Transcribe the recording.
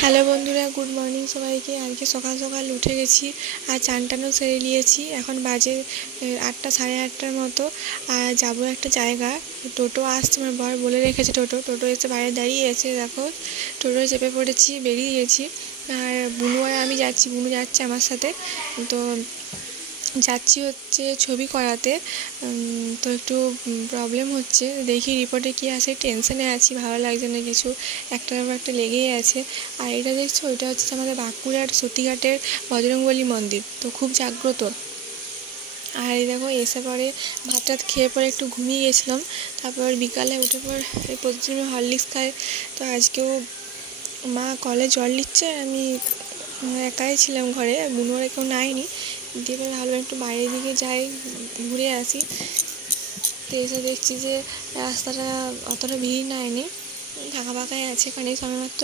Hello বন্ধুরা, good morning সবাইকে। আজকে সকাল সকাল উঠে গেছি আর চান টানও সেরে নিয়েছি। এখন বাজে 8টা সাড়ে 8টার মতো। আর যাবো একটা জায়গা। টোটো আসছে, আমার বর বলে রেখেছে। টোটো এসে বাইরে দাঁড়িয়ে আছে, দেখো। টোটোয় চেপে পড়েছি, বেরিয়ে গেছি। আর বুনু আর আমি যাচ্ছি, বুনু যাচ্ছে আমার সাথে। তো যাচ্ছি হচ্ছে ছবি করাতে। তো একটু প্রবলেম হচ্ছে, দেখি রিপোর্টে কী আসে। টেনশনে আছি, ভালো লাগছে না কিছু, একটার পর একটা লেগেই আছে। আর এটা দেখছো, এটা হচ্ছে আমাদের বাঁকুড়ার সতীঘাটের বজরংবলী মন্দির, তো খুব জাগ্রত। আর এই দেখো, এসে পরে ভাত টাত খেয়ে পরে একটু ঘুমিয়ে গেছিলাম। তারপর বিকালে উঠে পর এই প্রতিদিন হরলিক্স খাই। তো আজকেও মা কলে জল নিচ্ছে, আমি একাই ছিলাম ঘরে, বুনুরে কেউ নাইনি। দিয়ে এবার ভাবলাম একটু বাইরের দিকে যাই, ঘুরে আসি। তো এসে দেখছি যে রাস্তাটা অতটা ভিড় নাইনি, ফাঁকা ফাঁকাই আছে, কারণ এই সময় মাত্র